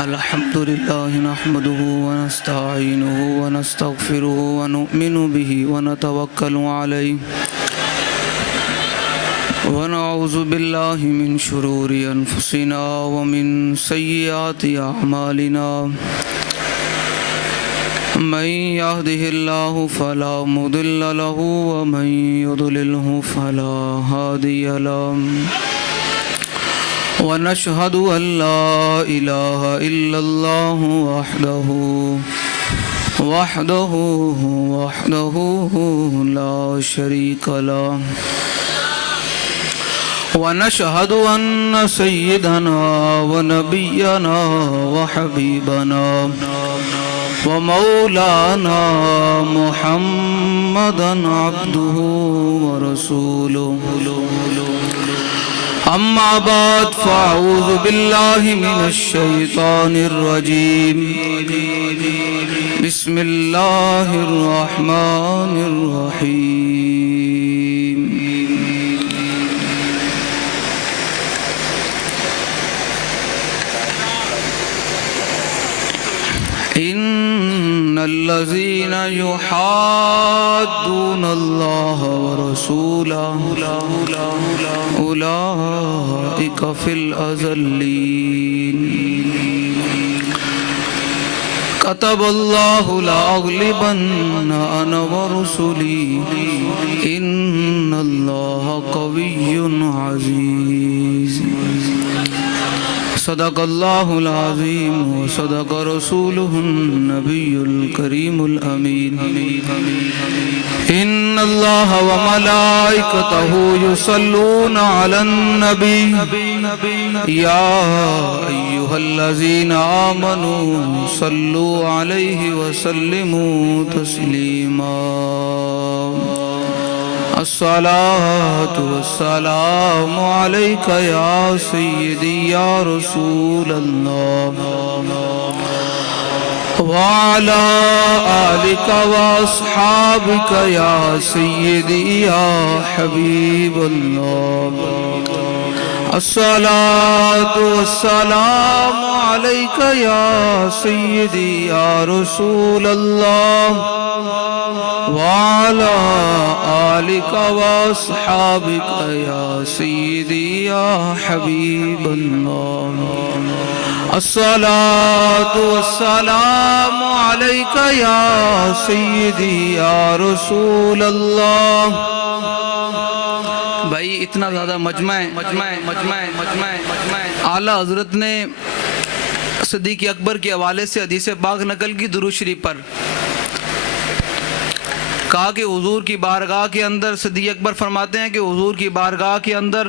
الحمد لله نحمده ونستعينه ونستغفره ونؤمن به ونتوكل عليه ونعوذ بالله من شرور أنفسنا ومن سيئات أعمالنا من يهده الله فلا مضل له ومن يضلله فلا هادي له ونشهد أن لا إله إلا الله وحده لا شريك له ونشهد أن سيدنا ونبينا وحبيبنا ومولانا محمدا عبده ورسوله أما بعد فأعوذ بالله من الشيطان الرجيم بسم الله الرحمن الرحيم إن الذين يحادون الله ورسوله أولئك في الأذلين كتب الله لأغلبن أنا ورسلي إن الله قوي عزيز صدق الله العظيم وصدق رسوله النبي الكريم الأمين إن الله وملائكته يصلون على النبي يا أيها الذين آمنوا صلوا عليه وسلموا تسليما الصلاة والسلام عليك يا سيدي يا رسول الله وعلى آلك وأصحابك يا سيدي يا حبيب الله الصلاة والسلام عليك يا سيدي يا رسول الله وعلى آلك وأصحابك يا سيدي يا حبيب الله الصلاة والسلام عليك يا سيدي يا رسول الله. بھائی اتنا زیادہ مجمع اعلیٰ حضرت نے صدیق اکبر کے حوالے سے حدیث پاک نقل کی درود شریف پر کہا کہ حضور کی بارگاہ کے اندر صدیق اکبر فرماتے ہیں کہ حضور کی بارگاہ کے اندر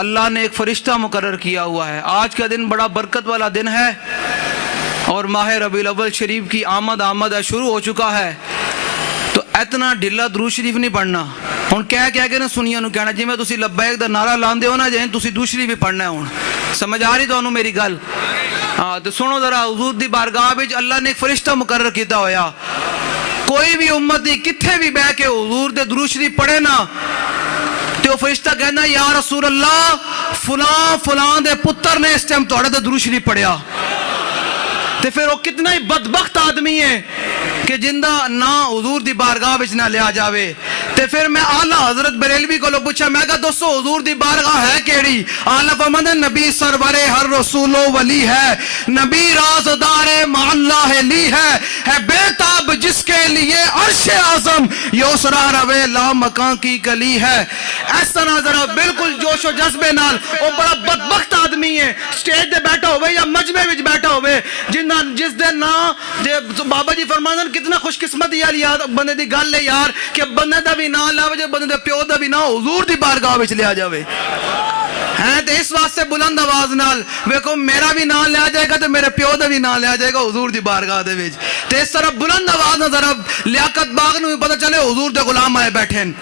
اللہ نے ایک فرشتہ مقرر کیا ہوا ہے. آج کا دن بڑا برکت والا دن ہے اور ماہ ربیع الاول شریف کی آمد شروع ہو چکا ہے, تو اتنا ڈھلا درود شریف نہیں پڑھنا. ہن کہہ کے نا سنیا نو کہنا جی میں تسی لبیک دا نعرہ لاندے ہو نا جی تسی دوسری بھی پڑھنا ہے. ہن سمجھ آ رہی تانوں میری گل؟ ہاں تو سنو ذرا. حضور دی بارگاہ وچ اللہ نے ایک فرشتہ مقرر کیتا ہویا, کوئی بھی امتی کتھے بھی بہ کے حضور دے درود شریف پڑھے نا تے وہ فرشتہ کہنا یا رسول اللہ فلاں دے پتر نے اس ٹائم تہاڈے تے درود شریف پڑھیا. تے پھر وہ کتنا ہی بدبخت آدمی ہے کہ جندہ نہ حضور دی بارگاہ وچ نہ لیا جاوے. تے پھر میں اعلیٰ حضرت بریلوی کو پوچھا, میں کہا دوستو حضور دی بارگاہ ہے کیڑی؟ اعلیٰ فرماتے نبی سرور ہر رسول و ولی ہے, نبی رازدار مع اللہ لی ہے بے تاب جس کے لیے عرش اعظم یسرا روے لا مکان کی گلی ہے. اس طرح ذرا بالکل جوش و جذبے نال. وہ بڑا بدبخت آدمی ہے سٹیج تے بیٹھا ہوئے یا مجمع وچ بیٹھا ہوئے جس دن نا بابا جی فرماندن کتنا خوش قسمت یار بندے دی گل ہے یار کہ بندے دا بھی نام لاوے جے بندے دے پیو دا بھی نام حضور دی بارگاہ وچ لیا جاوے. ہیں تو اس واسطے بلند آواز نال ویکھو میرا بھی نام لیا جائے گا تو میرے پیو دا بھی نام لیا جائے گا حضور دی بارگاہ دے وچ. تے اس طرح بلند آواز نال ذرا لیاقت باغ نو پتہ چلے حضور دے غلام آئے بیٹھے ہیں,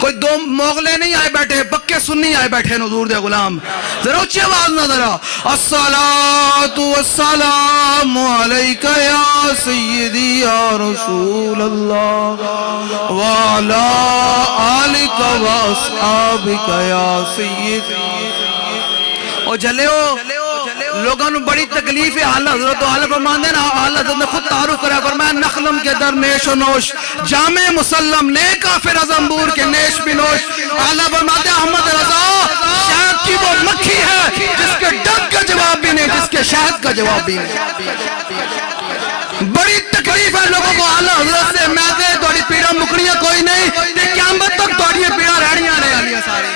کوئی دو موغلے نہیں آئے بیٹھے, پکے سنی آئے بیٹھے ہیں حضور دے غلام. ذرا اونچی آواز نہ ذرا الصلاۃ والسلام علیک یا سیدی یا رسول اللہ وعلی آلک واصحابک یا سیدی. او جلے ہو لوگوں نے بڑی تکلیف ہے اعلیٰ حضرت تو اعلیٰ فرماندے نا اعلیٰ حضرت نے خود تعارف کرا فرمایا نخلم کے در نیش و نوش جامع مسلم نے کافر ازمبور کے نیش بنوش اعلیٰ فرماتے احمد رضا شہد کی وہ مکھی ہے جس کے ڈنگ کا جواب بھی نہیں جس کے شہد کا جواب بھی نہیں بڑی تکلیف ہے لوگوں کو اعلیٰ حضرت سے میں دے توڑی پیڑا مکڑیاں کوئی نہیں تے قیامت تک توڑی پیڑا رہنیاں نے علیہ سارے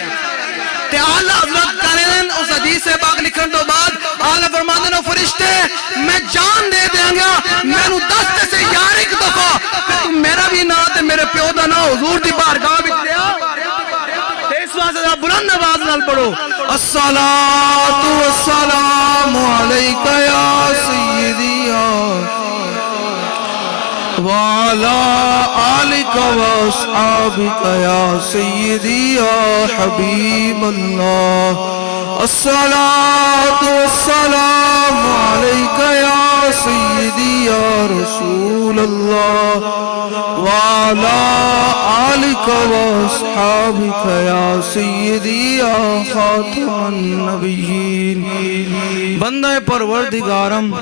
تے اعلیٰ حضرت کریں اس حدیث سے پاک لکھن تو بعد اعلیٰ فرماتے ہیں فرشتے میں جان دے دیں گا میں نو دستے سے یار ایک دفعہ کہ تم میرا بھی نہ تے میرے پیو دا نہ حضور دی بارگاہ بچ لیا تے اس واسطے آپ بلند آواز نال پڑھو الصلاۃ والسلام علیک یا سیدی وعلى آلك وأصحابك يا سيدي يا حبيب الله الصلاة والسلام عليك يا سيدي يا رسول الله وعلى آلك وأصحابك يا سيدي يا خاتم النبيين بندہ پروردگارم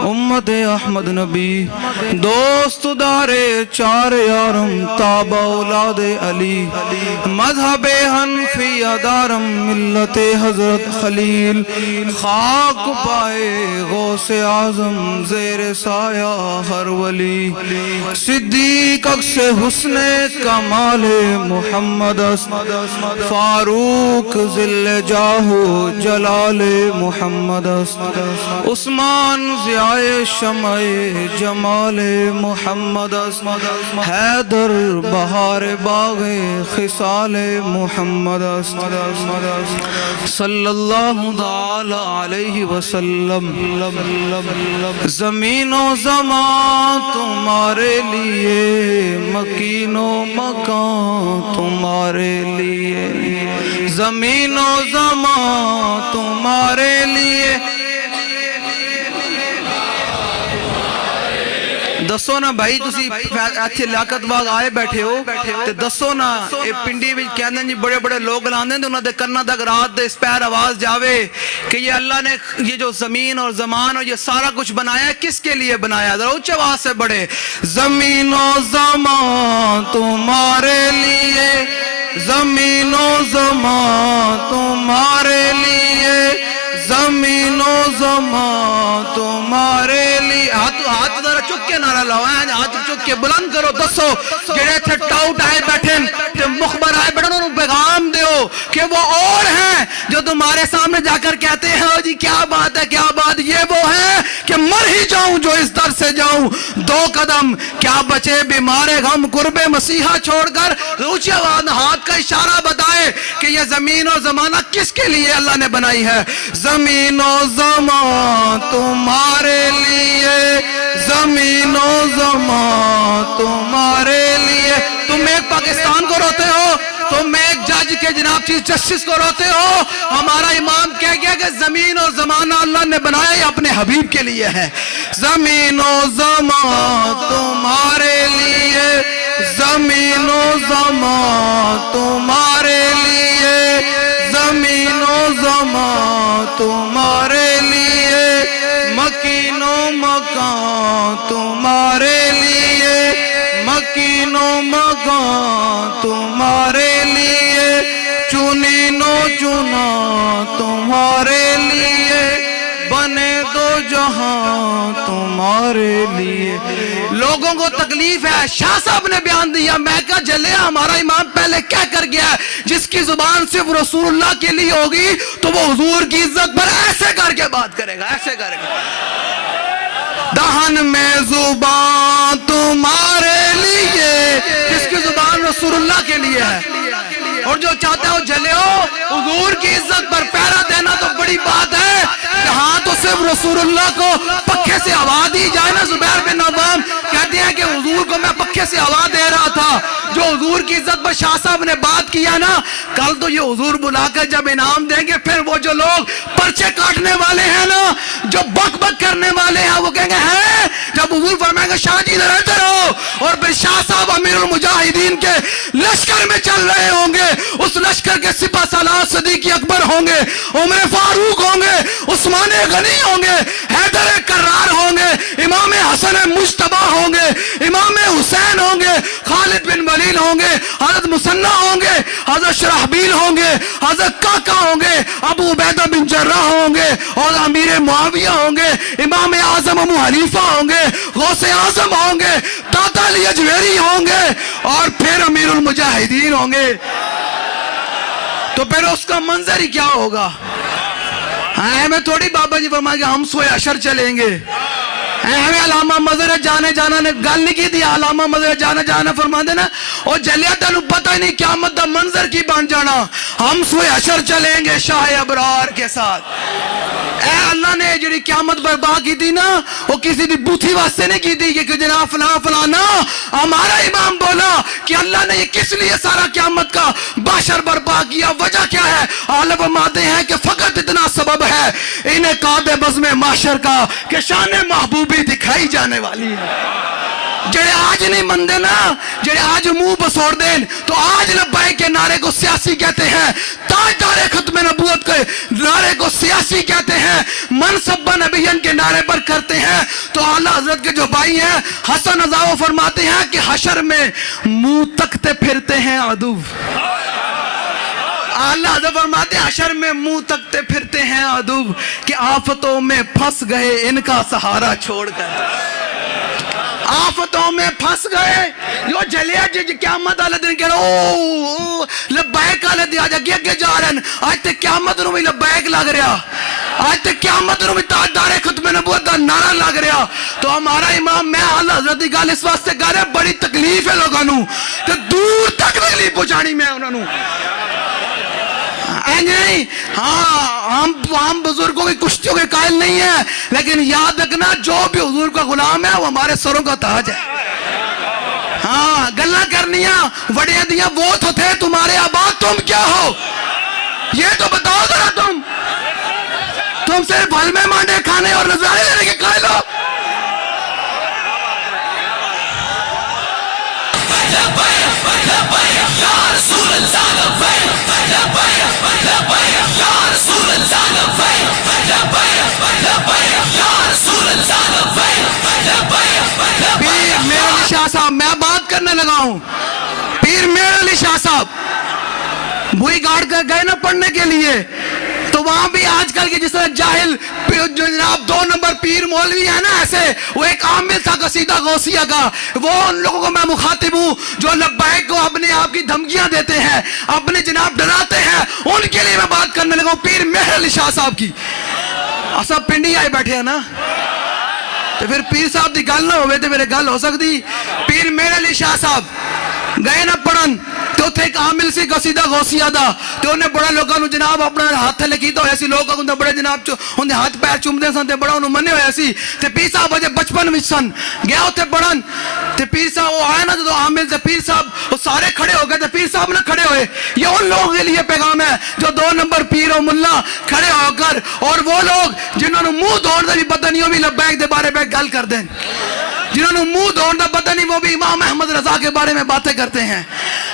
امت احمد نبی دوست دارے چار یارم تابع اولاد علی مذہب حنفی دارم ملت حضرت خلیل خاک پائے غوث اعظم زیر سایہ ہر ولی صدیق اکس حسن کمال محمد فاروق ذل جاہ جلال محمد عثمان ضیاء شمع جمال محمد حیدر بہار باغ خصال محمد صلی اللہ تعالی علیہ وسلم زمین و زمان تمہارے لیے مکین و مکان تمہارے لیے زمین و زمان تمہارے لیے دسو نا بھائی تسی ایتھے لیاقت باغ آئے بیٹھے ہو تے دسو نا اے پنڈی وچ کہندے جی بڑے بڑے لوگ لاندے تے انہاں دے کناں تک رات دے اسپیر آواز جاوے کہ یہ اللہ نے یہ جو زمین اور زمان اور یہ سارا کچھ بنایا ہے کس کے لیے بنایا ذرا اونچی آواز سے بڑھے زمین و زمان تمہارے لیے زمین و زمان تمہارے لیے زمین و زمان تمہارے لیے ہاتھ ذرا چک کے نعرہ لاؤ ہاتھ چک کے بلند کرو دسو جڑے تھے ٹاؤٹ آئے بیٹھن تے مخبر آئے بیٹھن انہوں پیغام دیو کہ وہ اور ہیں جو تمہارے سامنے جا کر کہتے ہیں جی کیا بات ہے کیا بات یہ وہ ہے کہ مر ہی جاؤں جو اس در سے جاؤں دو قدم کیا بچے بیمار غم قرب مسیحا چھوڑ کر اونچی آواز ہاتھ کا اشارہ بتائے کہ یہ زمین اور زمانہ کس کے لیے اللہ نے بنائی ہے زمین و زمان تمہارے لیے زمین و زمان تمہارے لیے تم ایک پاکستان کو روتے ہو تم ایک جج کے جناب چیف جسٹس کو روتے ہو ہمارا امام کہہ گیا کہ زمین و زمانہ اللہ نے بنایا یہ اپنے حبیب کے لیے ہے زمین و زمان تمہارے لیے زمین و زمان تمہارے لیے زمین و زمان تمہارے لیے مکین و مکان تمہارے لیے مکین و مکان تمہارے لیے چنین و چنا تمہارے لیے بنے دو جہاں تمہارے لیے لوگوں کو تکلیف ہے شاہ صاحب نے بیان دیا میں کہا جلے ہمارا امام پہلے کیا کر گیا ہے جس کی زبان صرف رسول اللہ کے لیے ہوگی تو وہ حضور کی عزت پر ایسے کر کے بات کرے گا ایسے کرے گا دہن میں زبان تمہارے لیے جس کی زبان رسول اللہ کے لیے ہے اور جو چاہتے ہو جلے ہو حضور کی عزت پر پیرا دینا تو بڑی بات ہے یہاں تو صرف رسول اللہ کو پکھے سے ہوا دی جائے نا زبیر بن عوام کہتے ہیں کہ حضور کو میں پکھے سے ہوا دے رہا تھا جو حضور کی عزت پر شاہ صاحب نے بات کیا نا کل تو یہ حضور بلا کر جب انعام دیں گے پھر وہ جو لوگ پرچے کاٹنے والے ہیں نا جو بک بک کرنے والے ہیں وہ کہیں گے ہیں جب اب حضور فرمائے گا شاہ جی ادھر آتے رہو، اور پھر شاہ صاحب امیر المجاہدین کے لشکر میں چل رہے ہوں گے، اس لشکر کے سپہ سالار صدیق اکبر ہوں گے، عمر فاروق ہوں گے، عثمان غنی ہوں گے، حیدر کرار ہوں گے، امام حسن مجتبی ہوں گے، امام حسین ہوں گے، خالد بن ولید ہوں گے، حضرت مثنی ہوں گے، حضرت شرحبیل ہوں گے، حضرت کاکا ہوں گے، ابو عبیدہ بن جراح ہوں گے، اور امیر معاویہ ہوں گے، امام اعظم ابو حنیفہ ہوں گے، غوث اعظم ہوں گے، داتا علی اجویری ہوں گے، اور پھر امیر المجاہدین ہوں گے۔ تو پھر اس کا منظر ہی کیا ہوگا؟ ہمیں تھوڑی بابا جی فرمائے کہ ہم سوئے عشر چلیں گے، ہمیں علامہ مظہر جانے جانا نے گل نہیں کی تھی، علامہ مظہر جانے جانا فرما دینا اور جلیا تنو پتہ ہی نہیں قیامت دا منظر کی بن جانا، ہم سوئے عشر چلیں گے شاہ ابرار کے ساتھ۔ اے اللہ نے جڑی قیامت برپا کی تھی نا، وہ کسی دی بوتھی واسطے نہیں کی تھی کہ جناب فلاں فلانا، ہمارا امام بولا کہ اللہ نے یہ کس لیے سارا قیامت کا باشر برپا کیا، وجہ کیا ہے؟ عالم فرماتے ہیں کہ فقط اتنا سبب ہے انعقاد بزم معاشر کا کہ شان محبوبی دکھائی جانے والی ہے۔ جڑے آج نہیں مندے نا، جڑے آج منہ بسوڑ دیں، تو آج لبیک کے نعرے کو سیاسی کہتے ہیں، تاجدار ختم نبوت کے نعرے کو سیاسی کہتے ہیں، منصب نبیین کے نعرے پر کرتے ہیں۔ تو اعلیٰ حضرت کے جو بھائی ہیں حسن عزاو فرماتے ہیں کہ حشر میں منہ تکتے پھرتے ہیں عدو، اعلیٰ حضرت فرماتے ہیں حشر میں منہ تکتے پھرتے ہیں عدو، کہ آفتوں میں پھنس گئے ان کا سہارا چھوڑ کر، آفتوں میں پھنس گئے جو جلیا جی قیامت والے دن کہہ رہے لبیک والے دن آج اگے جا رہے ہیں، آج تے قیامت نو بھی لبیک لگ رہا، آج تے قیامت نو بھی تاجدار ختم نبوت کا نعرہ لگ رہا۔ تو ہمارا امام میں اعلیٰ حضرت کی گل اس واسطے کہہ رہے بڑی تکلیف ہے لوگوں نو، تے دور تک تکلیف پہنچانی میں انہوں نے نہیں۔ ہاں ہم بزرگوں کی کشتیوں کے قائل نہیں ہیں، لیکن یاد رکھنا جو بھی حضور کا غلام ہے وہ ہمارے سروں کا تاج ہے۔ ہاں گلہ کرنیاں وڑیاں دیاں وہ تو تھے تمہارے آباد، تم کیا ہو یہ تو بتاؤ ذرا، تم صرف پھل میں مانڈے کھانے اور نظارے لینے کے قائل ہو۔ پیر میر علی شاہ صاحب، میں بات کرنے لگا ہوں، پیر میر علی شاہ صاحب بوئی گاڑ کر گئے نا پڑھنے کے لیے، تو وہاں بھی آج کل کے جس طرح جاہل جو جناب 2 نمبر پیر مولوی ہے نا، ایسے وہ ایک عامل تھا قصیدہ غوثیہ کا، وہ ان لوگوں کو میں مخاطب ہوں جو لبیک کو اپنے آپ کی دھمکیاں دیتے ہیں، اپنے جناب ڈراتے ہیں، ان کے لیے میں بات کرنے لگا ہوں پیر مہر علی شاہ صاحب کی۔ سب پنڈی آئے بیٹھے ہیں نا، تو پھر پیر صاحب دی گل نہ ہوئے تو میرے گل ہو سکتی۔ پیر مہر علی شاہ صاحب گئے نہ پڑھن، تو تھے ایک عامل سی قصیدہ غوثیہ دا، تو انہیں بڑا لوگاں نو جناب اپنا ہاتھ تھلے کیتا ہویا سی، لوگ انہیں بڑے جناب انہیں ہاتھ پیر چومدے سن تے بڑا انہوں مننے ہویا سی، تے پیر صاحب اجے بچپن وچ سن، گیا ہوتے پڑھن، تے پیر صاحب وہ آئے نا جو عامل تے پیر صاحب وہ سارے کھڑے ہو گئے، تے پیر صاحب نہ کھڑے ہوئے۔ یہ ان لوگوں کے لیے پیغام ہے جو 2 نمبر پیر و ملا کھڑے ہو کر، اور وہ لوگ جنہوں نے منہ دھوڑ دے بھی پتہ نہیں، وہ بھی لبیک دے بارے میں گل کر دیں، جنہوں نے منہ دھوڑنا پتہ نہیں وہ بھی امام احمد رضا کے بارے میں باتیں کرتے ہیں،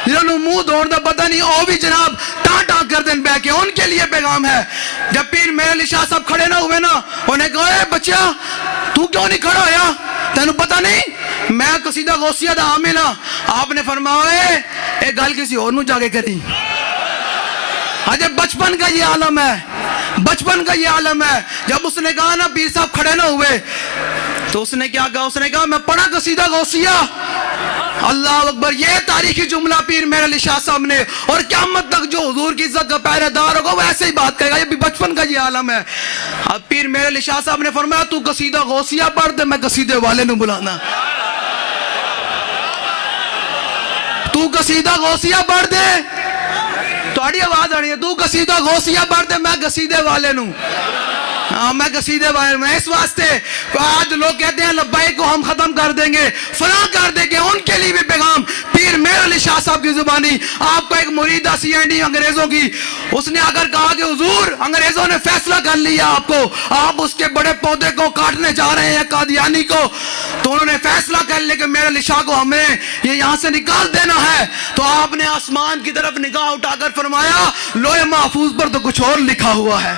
جنہوں نے منہ دھوڑنا پتہ نہیں وہ بھی جناب ٹان کر دیں بے کے، ان کے لیے پیغام ہے۔ جب پیر مہر علی شاہ صاحب کھڑے نہ ہوئے نا، انہیں کہا اے بچیا تو کیوں نہیں کھڑا ہویا، تینوں پتہ نہیں میں قصیدہ غوثیہ دا عامل ہاں۔ آپ نے فرمایا اے گل کسی اور نو جا کے کری، اجے بچپن کا یہ عالم ہے، بچپن کا یہ عالم ہے۔ جب اس نے کہا نا پیر صاحب کھڑے نہ ہوئے، تو اس نے کیا کہا؟ اس نے کہا میں پڑھا قصیدہ غوثیہ۔ اللہ اکبر، یہ تاریخی جملہ پیر مہر علی شاہ صاحب نے، اور قیامت تک جو حضور کی عزت کا پہرے دار ہوگا وہ ایسے ہی بات کرے گا، یہ بھی بچپن کا یہ عالم ہے۔ اب پیر مہر علی شاہ صاحب نے فرمایا تو قصیدہ غوثیہ پڑھ دے، میں قصیدے والے نو بلانا، تو قصیدہ غوثیہ پڑھ دے، تھوڑی آواز آنی ہے، تو قصیدہ غوثیہ پڑھ دے، میں قصیدے والے نو، ہاں میں قصیدے والے میں۔ اس واسطے آج لوگ کہتے ہیں لبیک کو ہم ختم کر دیں گے، فلاں کر دیں گے، ان کے لیے بھی پیغام پیر پیر میر علی شاہ صاحب کی زبانی. آپ کا ایک مرید CND انگریزوں کی, اس نے اگر کہا کہ حضور انگریزوں نے فیصلہ کر لیا آپ کو, آپ اس کے بڑے پودے کو کاٹنے جا رہے ہیں قادیانی کو, تو انہوں نے فیصلہ کر لیا کہ میر علی شاہ کو ہمیں یہ یہاں سے نکال دینا ہے, تو آپ نے آسمان کی طرف نگاہ اٹھا کر فرمایا لوح محفوظ پر تو کچھ اور لکھا ہوا ہے.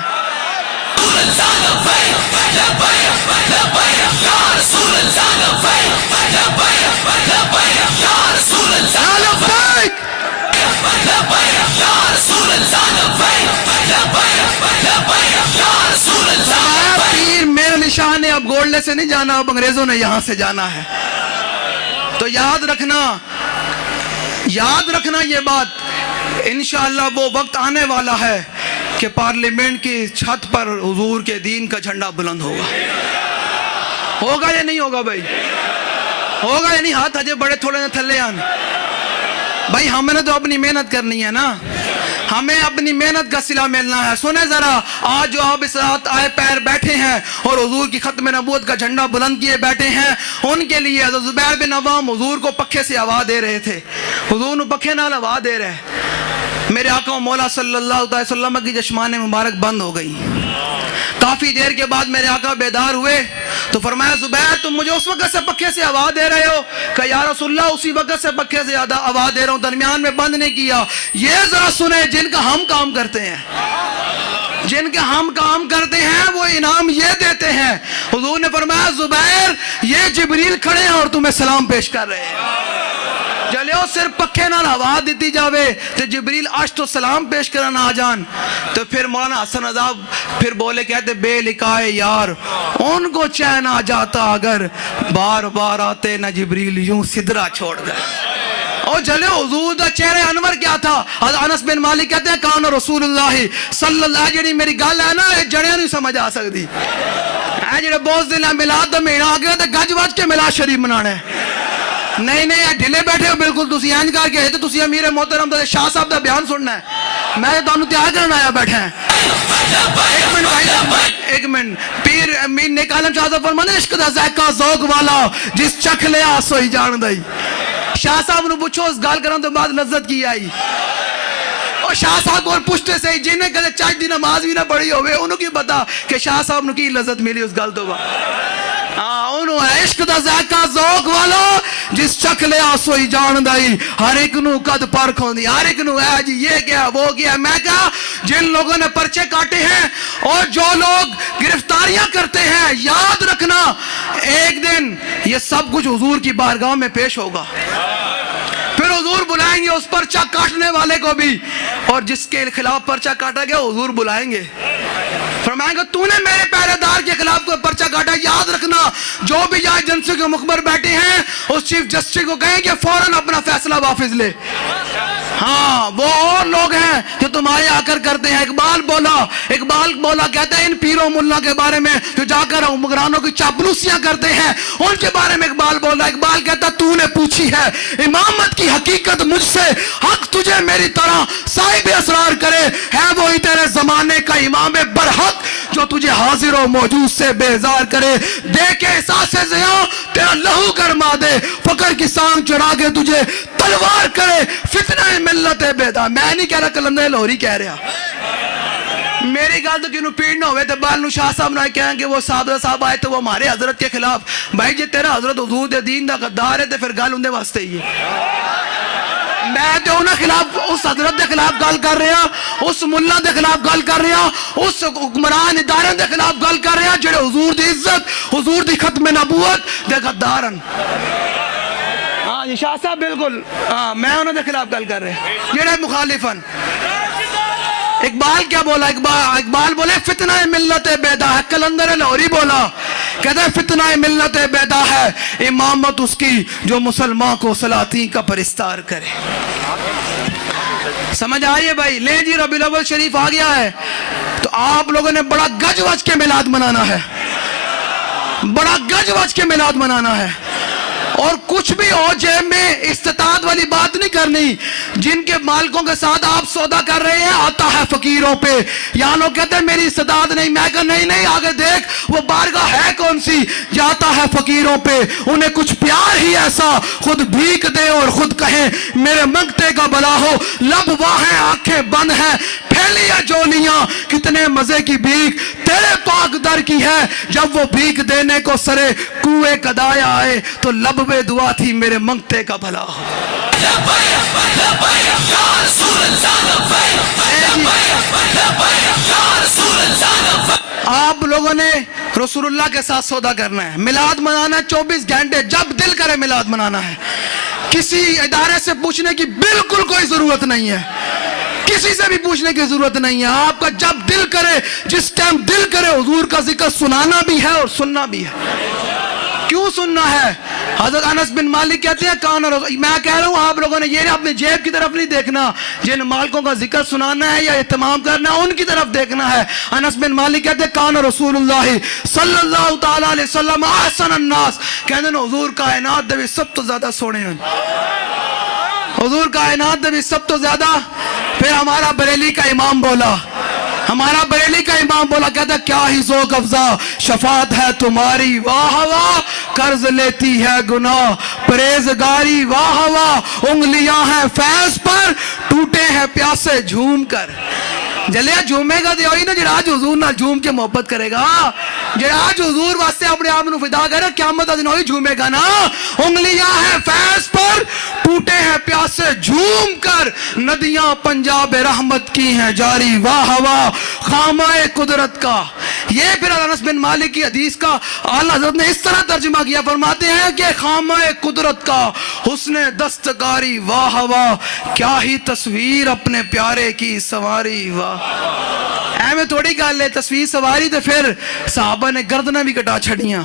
پیر میر علی شاہ نے اب گولڈے سے نہیں جانا, اب انگریزوں نے یہاں سے جانا ہے. تو یاد رکھنا یہ بات, انشاءاللہ وہ وقت آنے والا ہے کہ پارلیمنٹ کی چھت پر حضور کے دین کا جھنڈا بلند ہوگا. ہوگا یا نہیں ہوگا بھائی؟ ہوگا یا نہیں؟ ہاتھ اجے بڑے تھوڑے نہ تھلے آن بھائی. ہم نے تو اپنی محنت کرنی ہے نا, ہمیں اپنی محنت کا صلہ ملنا ہے. سنیں ذرا, آج جو آپ اس رات آئے پیر بیٹھے ہیں اور حضور کی ختم نبوت کا جھنڈا بلند کیے بیٹھے ہیں, ان کے لیے حضرت زبیر بن عوام حضور کو پکھے سے ہوا دے رہے تھے. حضور نے پکھے نال ہوا دے رہے, میرے آقا و مولا صلی اللہ علیہ وسلم کی چشمان مبارک بند ہو گئی. کافی دیر کے بعد میرے آقا بیدار ہوئے تو فرمایا زبیر تم مجھے اس وقت سے پکھے سے ہوا دے رہے ہو؟ کہ یا رسول اللہ اسی وقت سے پکھے سے ہوا دے رہا ہوں, درمیان میں بند نہیں کیا. یہ ذرا سنیں, جن کا ہم کام کرتے ہیں, جن کے ہم کام کرتے ہیں وہ انعام یہ دیتے ہیں. حضور نے فرمایا زبیر یہ جبریل کھڑے ہیں اور تمہیں سلام پیش کر رہے ہیں. جلیو صرف پکھے نال ہوا دیتی جاوے تو جبریل عرش تو سلام پیش کرنا آ جان. تو پھر مولانا حسن عذاب پھر بولے, کہتے بے لکھائے یار ان کو چین آ جاتا اگر بار بار آتے نہ جبریل یوں سدرا چھوڑ گئے. اور جلے حضور دا چہرے انور کیا تھا؟ انس بن مالک کہتے ہیں کان رسول اللہ صلی اللہ, جڑی میری گل ہے نا یہ جڑیاں نہیں سمجھ آ سکتی. جڑے بہت دن میلاد دا مہینہ آ گیا تو گج وج کے میلاد شریف منانا ہے. نہیں ڈھلے بیٹھے ہو بالکل, تسی انج کر کے تو تسی امیر محترم دا شاہ صاحب دا بیان سننا ہے. میں تانوں تیار کرنا آیا بیٹھا ہے. ایک منٹ پیر امین نیک عالم شاہ صاحب فرمانے عشق دا ذائقہ ذوق والا جس چکھ لیا سوئی جان دئی. شاہ صاحب نو پوچھو اس گال کرن تو بعد لذت کی آئی. اور شاہ صاحب کو پوچھتے سے جنہیں کدے چاچ دی نماز بھی نہ پڑھی ہوئے انہوں کی پتا کہ شاہ صاحب نو کی لذت ملی اس گال تو بعد. انہوں ہے عشق دا ذائقہ ذوق والا جس چکھ لیا سوئی جان دائی. ہر ایک نو قد پرکھ ہوندی, ہر ایک نو ہے جی یہ کیا وہ کیا. میں کہا جن لوگوں نے پرچے کاٹے ہیں اور جو لوگ گرفتاریاں کرتے ہیں, یاد رکھنا ایک دن یہ سب کچھ حضور کی بارگاہ میں پیش ہوگا. پھر حضور بلائیں گے اس پرچہ کاٹنے والے کو بھی, اور جس کے خلاف پرچہ کاٹا گیا حضور بلائیں گے, فرمائیں گے تو نے میرے پہرے دار کے خلاف کوئی پرچہ کاٹا. یاد رکھنا جو بھی یہاں ایجنسی کے مخبر بیٹھے ہیں اس چیف جسٹس کو کہیں کہ فوراً اپنا فیصلہ واپس لے. ہاں وہ اور لوگ ہیں جو تمہارے آ کر کرتے ہیں. اقبال بولا کہتے ہیں ان پیروں ملا کے بارے میں جو جا کر حکمرانوں کی چاپلوسیاں کرتے ہیں ان کے بارے میں اقبال بولا. اقبال کہتا تو نے پوچھی ہے امامت کی حقیقت مجھ سے, حق تجھے میری طرح صاحب اسرار کرے. ہے وہی تیرے زمانے کا امام برحق جو تجھے حاضر و موجود سے بیزار کرے. دیکھے احساس زیاں تیرا لہو گرما دے, فقر کی سانگ چڑھا کے تجھے تلوار کرے. فتنہ ملت بیدا, میں نہیں کہہ رہا کلندر لاہوری کہہ رہا. میری گال تو کنوں پیڑ نہ ہوئے تو بالنو شاہ صاحب نہ کہیں کہ وہ صاحب آئے تو وہ ہمارے حضرت کے خلاف. بھائی جی تیرا حضرت حضور دے دین دا غدار ہے تو پھر گال اندے واسطے ہی ہے. میں تو انہاں خلاف اس حضرت دے خلاف گل کر رہا, اس ملہ دے خلاف گل کر رہا, اس حکمران ادارے دے خلاف گل کر رہا جڑے حضور دی عزت حضور دی ختم نبوت دے غدارن. ہاں جی شاہ صاحب بالکل, ہاں میں انہوں دے خلاف گل کر رہے جڑے مخالفن. اقبال کیا بولا؟ اقبال بولے فتنہ ملت بیدا ہے. کلندر لاہوری بولا کہتا ہے فتنہ ملت بیدا ہے امامت اس کی جو مسلمان کو سلاطین کا پرستار کرے. سمجھ آئیے بھائی. لے جی ربیع الاول شریف آ گیا ہے تو آپ لوگوں نے بڑا گج وج کے میلاد منانا ہے, بڑا گج وج کے میلاد منانا ہے. اور کچھ بھی ہو جیب میں استطاعت والی بات نہیں کرنی. جن کے مالکوں کے ساتھ آپ سودا کر رہے ہیں آتا ہے فقیروں پہ. یہاں لوگ کہتے ہیں میری استطاعت نہیں, میں کہا نہیں آگے دیکھ وہ بارگاہ ہے کون سی, جاتا ہے فقیروں پہ. انہیں کچھ پیار ہی ایسا, خود بھیک دے اور خود کہیں میرے منگتے کا بلا ہو. لب واہ ہیں آنکھیں بند ہیں پھیلی ہے جولیاں, کتنے مزے کی بھیک تیرے پاک در کی ہے. جب وہ بھیک دینے کو سرے کوئے کدایا آئے تو لب بے دعا تھی میرے منگتے کا بھلا ہو. آپ لوگوں نے رسول اللہ کے ساتھ سودا کرنا ہے, میلاد منانا ہے 24 گھنٹے, جب دل کرے میلاد منانا ہے. کسی ادارے سے پوچھنے کی بالکل کوئی ضرورت نہیں ہے, کسی سے بھی پوچھنے کی ضرورت نہیں ہے. آپ کا جب دل کرے, جس ٹائم دل کرے حضور کا ذکر سنانا بھی ہے اور سننا بھی ہے. کیوں سننا ہے؟ حضرت انس بن مالک کہتے ہیں میں کہہ رہا ہوں آپ لوگوں نے یہ اپنے جیب کی طرف نہیں دیکھنا, جن مالکوں کا ذکر سنانا ہے یا اہتمام کرنا ہے ان کی طرف دیکھنا ہے. انس بن مالک کہتے ہیں کان رسول اللہ صلی اللہ تعالیٰ علیہ وسلم احسن الناس, کہتے ہیں حضور کائنات دے بھی سب تو زیادہ سونے ہیں, حضور کائنات دے بھی سب تو زیادہ. پھر ہمارا بریلی کا امام بولا, ہمارا بریلی کا امام بولا, کہتا کیا ہی ذوق افزا شفاعت ہے تمہاری, واہ واہ قرض لیتی ہے گناہ پرہیزگاری, واہ واہ انگلیاں ہیں فیض پر ٹوٹے ہیں پیاسے جھوم کر. جلیا جھومے گا دے ہوئی نا جڑا آج حضور نہ جھوم کے محبت کرے گا, جڑا آج حضور واسطے اپنے آپ نو فدا کرے قیامت دن ہوئی جھومے گا نا. انگلیاں ہیں فیض پر ٹوٹے ہیں پیاسے جھوم کر, ندیاں پنجاب رحمت کی ہیں جاری, واہ واہ خامہ قدرت کا. یہ پھر انس بن مالک کی حدیث کا اعلیٰ حضرت نے اس طرح ترجمہ کیا, فرماتے ہیں کہ خامہ قدرت کا حسن دستکاری, واہ واہ کیا ہی تصویر اپنے پیارے کی سواری. واہ میں تھوڑی گل ہے تصویر سواری تو پھر صحابہ نے گردنیں بھی کٹا چھڑیاں,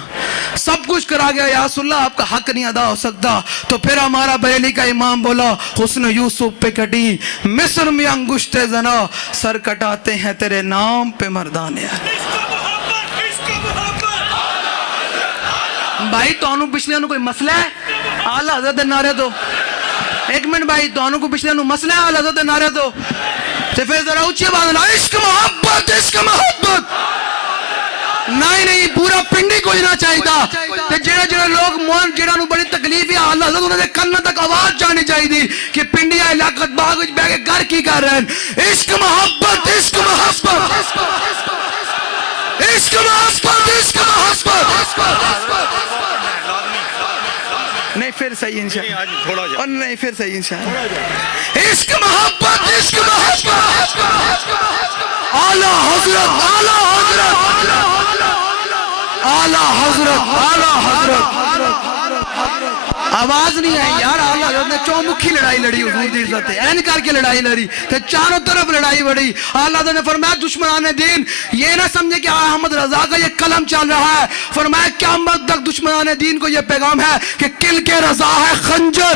سب کچھ کرا گیا, یا رسول اللہ آپ کا حق نہیں ادا ہو سکتا. تو پھر ہمارا بریلی کا امام بولا حسن یوسف پہ کٹی مصر میں انگشت زنا, سر کٹاتے ہیں تیرے نام پہ مردانے. بھائی تو انہوں پچھلے انہوں کوئی مسئلہ ہے اعلیٰ حضرت نعرے دو, ایک منٹ بھائی تو انہوں کو پچھلے انہوں مسئلہ ہے اعلیٰ حضرت نعرے دو. تو پھر ذرا اچھی بات ہے, عشق محبت عشق محبت. نہیں پورا پنڈی کو جنا چاہیے تھا. جڑے لوگ موہن جڑا نو بڑی تکلیف ہے اللہ حضرت انہوں نے کنہ تک آواز جانی چاہیے تھی کہ پنڈی آئے لاکت باغ وچ بے کے گھر کی کر رہے ہیں. عشق محبت عشق محبت عشق محبت عشق محبت. نہیں پھر صحیح انشاءاللہ, اور نہیں پھر صحیح انشاءاللہ. عشق محبت عشق محبت اعلیٰ حضرت اعلیٰ حضرت اعلیٰ حضرت اعلیٰ حضرت. آواز نہیں آئی یار. اعلیٰ حضرت نے چومکھی لڑائی لڑی حضور دی عزت ہے, این کر کے لڑائی لڑی کہ چاروں طرف لڑائی بڑی. اعلیٰ حضرت نے فرمایا دشمنان دین یہ نہ سمجھے کہ احمد رضا کا یہ قلم چل رہا ہے. فرمایا قیامت تک دشمنان دین کو یہ پیغام ہے کہ کل کے رضا ہے خنجر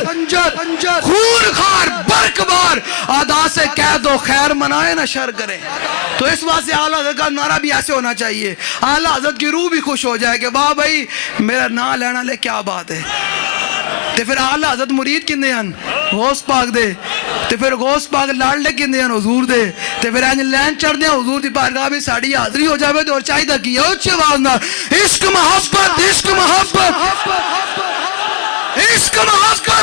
خون خار برکبار, ادا سے قید و خیر منائے نہ شر کرے. تو اس واسطے اعلیٰ حضرت کا نعرہ بھی ایسے ہونا چاہیے, اعلیٰ حضرت کی روح بھی خوش ہو جائے کہ واہ بھائی میرا نام لینا لے کیا بات ہے. تو پھر اعلیٰ حضرت مرید کندے ہیں غوث پاک دے, تو پھر غوث پاک لاڑلے کندے ہیں حضور دے, تو پھر اینج لین چڑھ دیں حضور دی بارگاہ میں ساڑی حاضری ہو جاوے تو اور چاہیدہ کی اچھی آواز نہ عشق محبت عشق محبت عشق محبت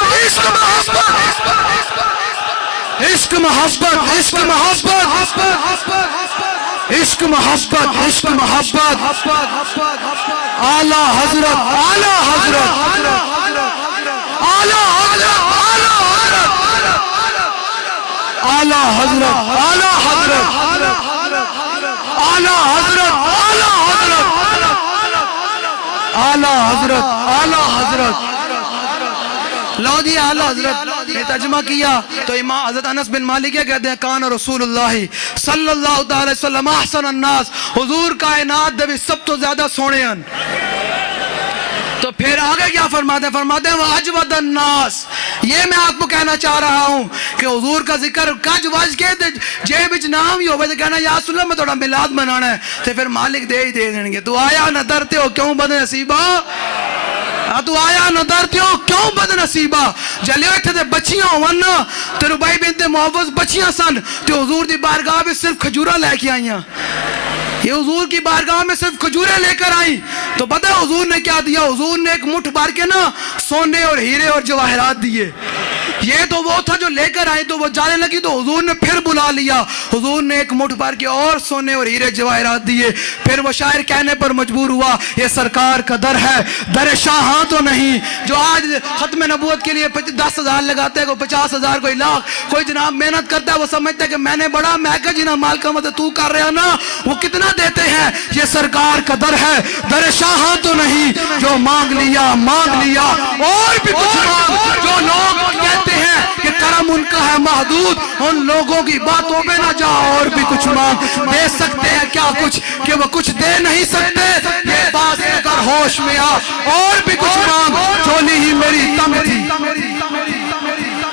عشق محبت عشق محبت عشق محبت عشق محبت عشق محبت اعلیٰ حضرت اعلیٰ حضرت اعلیٰ حضرت اعلیٰ حضرت اعلیٰ حضرت اعلیٰ حضرت اعلیٰ حضرت. لو جی اعلیٰ حضرت نے ترجمہ کیا تو امام حضرت انس بن مالک کہتے ہیں کان رسول اللہ صلی اللہ علیہ وسلم احسن الناس, حضور کائنات دے بھی سب تو زیادہ سونے ہیں. تو پھر آگے کیا فرماتے ہیں؟ فرماتے ہیں وَأَجْوَدَ النَّاسِ. یہ میں آپ کو کہنا چاہ رہا ہوں کہ حضور کا ذکر کج وج کے جے بچ نام ہی ہوئے تو کہنا یا رسول اللہ میں تھوڑا میلاد منانا ہے, تو پھر مالک دے ہی دے دیں گے. تو آیا نہ درتے ہو کیوں بد نصیبہ, تو آیا نہ درتیو کیوں بد نصیبہ جلیو اتھے تے بچیاں ہوون تے ربائی بنت معوذ بچیاں سن تے حضور دی بارگاہ میں صرف کھجورہ لے کے آئیاں یہ حضور کی بارگاہ میں صرف کھجورے لے کر آئیں تو پتہ ہے حضور نے کیا دیا حضور نے ایک مٹھ بھر کے نا سونے اور ہیرے اور جواہرات دیے یہ تو وہ تھا جو لے کر آئے تو وہ جانے لگی تو حضور نے پھر بلا لیا حضور نے ایک مٹھ بھر کے اور سونے اور ہیرے جواہرات دیے پھر وہ شاعر کہنے پر مجبور ہوا یہ سرکار کا در ہے در شاہ ہاں تو نہیں جو آج ختم نبوت کے لیے 10,000 لگاتے ہیں کوئی 50,000 کوئی لاکھ کوئی جناب محنت کرتا ہے وہ سمجھتا ہے کہ میں نے بڑا محکا جناب مال کا مدد تو کر رہا نا وہ کتنا دیتے ہیں یہ سرکار کا در ہے در شاہ ہاں تو نہیں جو مانگ لیا اور بھی کچھ مانگ جو لوگ کہتے ہیں کہ کرم ان کا ہے محدود ان لوگوں کی باتوں میں نہ جا اور بھی کچھ مانگ دے سکتے ہیں کیا کچھ کہ وہ کچھ دے نہیں سکتے یہ بات کر ہوش میں آ اور بھی کچھ مانگ چولی ہی میری تنگ تھی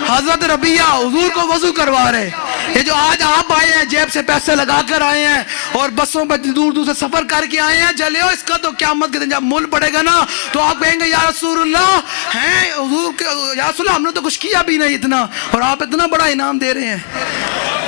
حضرت ربیہ حضور کو وضو کروا رہے یہ جو آج آپ آئے ہیں جیب سے پیسے لگا کر آئے ہیں اور بسوں پر دور دور سے سفر کر کے آئے ہیں جلے ہو اس کا تو قیامت کے دن جب مول پڑے گا نا تو آپ کہیں گے یا رسول اللہ ہیں حضور یا رسول اللہ ہم نے تو کچھ کیا بھی نہیں اتنا اور آپ اتنا بڑا انعام دے رہے ہیں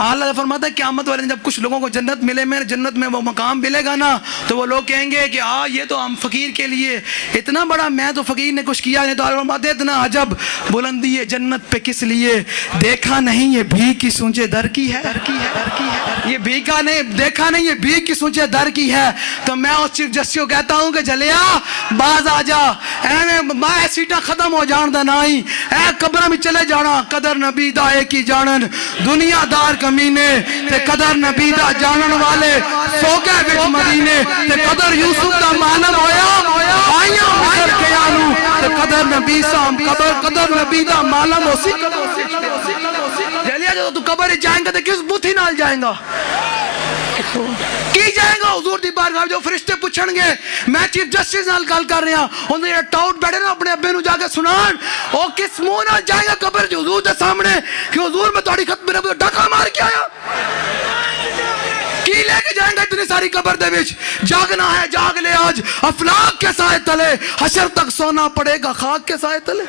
اللہ فرماتا ہے قیامت والے جب کچھ لوگوں کو جنت ملے میں جنت میں وہ مقام ملے گا نا تو وہ لوگ کہیں گے کہ یہ تو ہم فقیر کے لیے اتنا بڑا میں تو فقیر نے کچھ کیا نہیں تو اللہ فرماتے اتنا عجب بلندی ہے جنت پہ کس لیے دیکھا نہیں یہ بھیک کی سونچے در کی ہے یہ بھیکا نہیں دیکھا نہیں یہ بھیک کی سونچے در کی ہے تو میں اس چیف جسٹس کو کہتا ہوں کہ جلیا باز آ جا میں سیٹاں ختم ہو جان دا نائی اے قبرہ میں چلے جانا قدر نبی دا ایک ہی جانن دنیا دار کمینے تے قدر نبی دا جانن والے سوگے وچ مدینے تے قدر یوسف دا معلم ہویا آئیاں مصر کے آنو تے قدر نبی سام قدر نبی دا معلم ہو سی جلیا جو تو قبر جائیں گا تے کس بوتھی نال جائیں گا کی جائیں گا حضور دی بارگاہ جو فرشتے پوچھن گے میں چیف جسٹس نال گل کر رہا ہوں یہ ٹاؤٹ بیٹھے نا اپنے ابے نو جا کے سنان او کس منہ نال جائے گا قبر جو حضور دے سامنے کہ حضور میں تہاڈی ختم نبوت ڈاکا مار کے آیا کی لے کے جائیں گا اتنی ساری قبر دے وچ جاگنا ہے جاگ لے آج افلاک کے سائے تلے حشر تک سونا پڑے گا خاک کے سائے تلے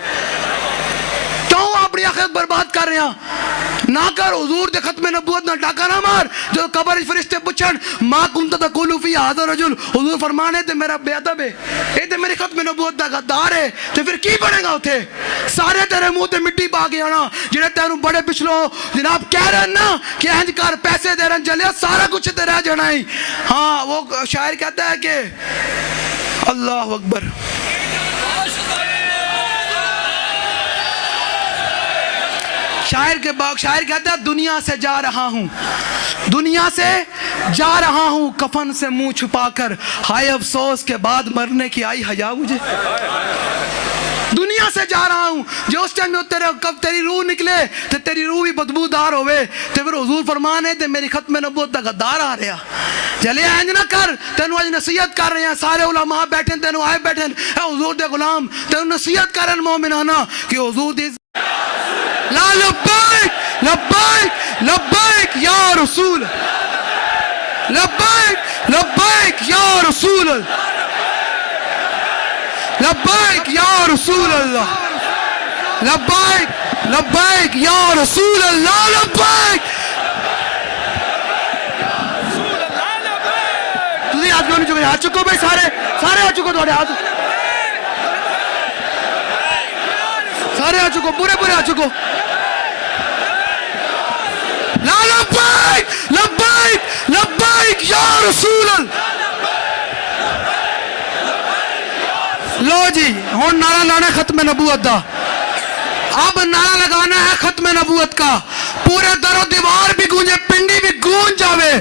کیوں اپنی آخرت برباد کر رہے ہیں نہ کر حضور دے ختم نبوت نہ ڈاکا نہ مار جو قبر فرشتے پوچھن ما کنت تقول فی ھذا الرجل حضور فرمانے تے میرا بے ادب ہے اے تے میری ختم نبوت دا غدار ہے تے پھر کی بنے گا اوتھے سارے تیرے منہ تے مٹی پا کے آنا جڑے تینوں بڑے پچھلو جناب کہہ رہے ہیں نا کہ انج کر پیسے دے رہے چلے سارا کچھ تے رہ جانا ہی ہاں وہ شاعر کہتا ہے کہ اللہ اکبر شاعر کہتا ہے دنیا سے جا رہا ہوں کفن سے منہ چھپا کر ہائے افسوس کے بعد مرنے کی آئی حیا مجھے دنیا سے جا رہا ہوں جو اس ٹائم کب تیری روح نکلے تو تیری روح بھی بدبودار ہوئے تو پھر حضور فرمانے تے میری ختم نبوت دا غدار آ رہا جلے اینج نہ کر تینوں آج نصیحت کر رہے ہیں سارے علماء بیٹھیں تینوں آئے بیٹھیں اے حضور دے غلام تینوں نصیحت کرن مومنانا کہ حضور دی لا لبیک لبیک لبیک یا رسول لبیک لبیک یا رسول لبیک یا رسول اللہ لبیک لبیک یا رسول اللہ لبیک تُسی ہاتھ کیوں نہیں چکے ہاتھ چکو بھائی سارے ہاتھ چکو تھوڑے ہاتھ سارے ہاتھ چکو پورے ہاتھ چکو لا لبیک لبیک لبیک یا رسول اللہ لو جی ہون نعرہ لانا ختم نبوت دا اب نعرہ لگانا ہے ختم نبوت کا پورے در و دیوار بھی گونجے پنڈی بھی گونج جاوے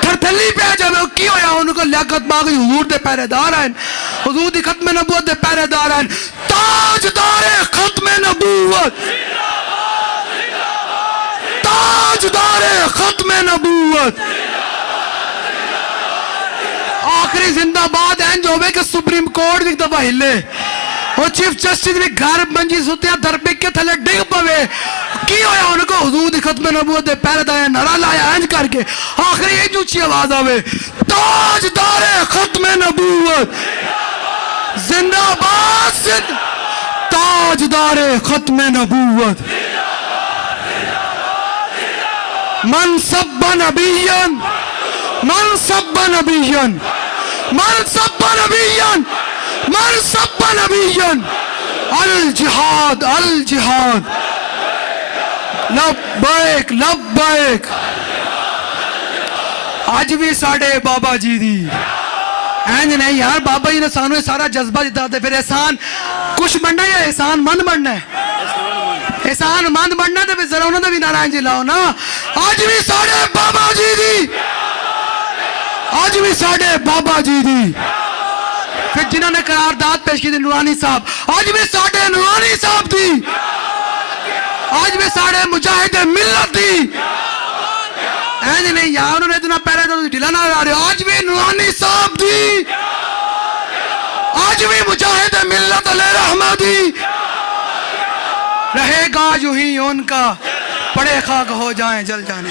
تھرتھلی پہ جاوے کی ہویا انہوں کو لیاقت باغی حضور دے پہرے دار آئین حضور دی ختم نبوت دے پہرے دار آئین تاجدار ختم نبوت تاجدار ختم نبوت آخری زندہ باد اینج ہوئے کہ سپریم کورٹ ایک دفعہ ہلے اور چیف جسٹس بھی گھر منجی سوتے ہیں دربک کے تھلے ڈگ پوے کی ہویا ان کو حضور دی ختم نبوت دے پہلے دایا نرا لایا اینج کر کے آخری ایک اونچی آواز آوے تاجدار ختم نبوت زندہ باد تاجدار ختم نبوت من سب نبیا من سب نبیا من سب نبیا من سب نبیا الجہاد الجہاد لبیک لبیک. اج بھی ساڈے بابا جی دی اینج نہیں یار, بابا جی نے سانو یہ سارا جذبہ دیتا تے پھر احسان کچھ بننا یا احسان مند بننا ہے؟ احسان مند بننا تے پھر ذرا انہاں دا بھی نعرہ انج لاؤ نا. اج بھی ساڈے بابا جی دی, اج بھی ساڈے بابا جی دی. پھر جنہوں نے قرارداد پیش کی تھی نورانی صاحب, آج بھی ساڑھے نورانی صاحب دی, آج بھی ساڑھے مجاہد ملت دی. اینج نہیں یار انہوں نے اتنا پہلے تو ڈھیلا نہ آ رہے, آج بھی نورانی صاحب دی, آج بھی مجاہد ملت علیہ رحمہ دی. رہے گا یوں ہی ان کا, پڑے خاک ہو جائیں جل جانے.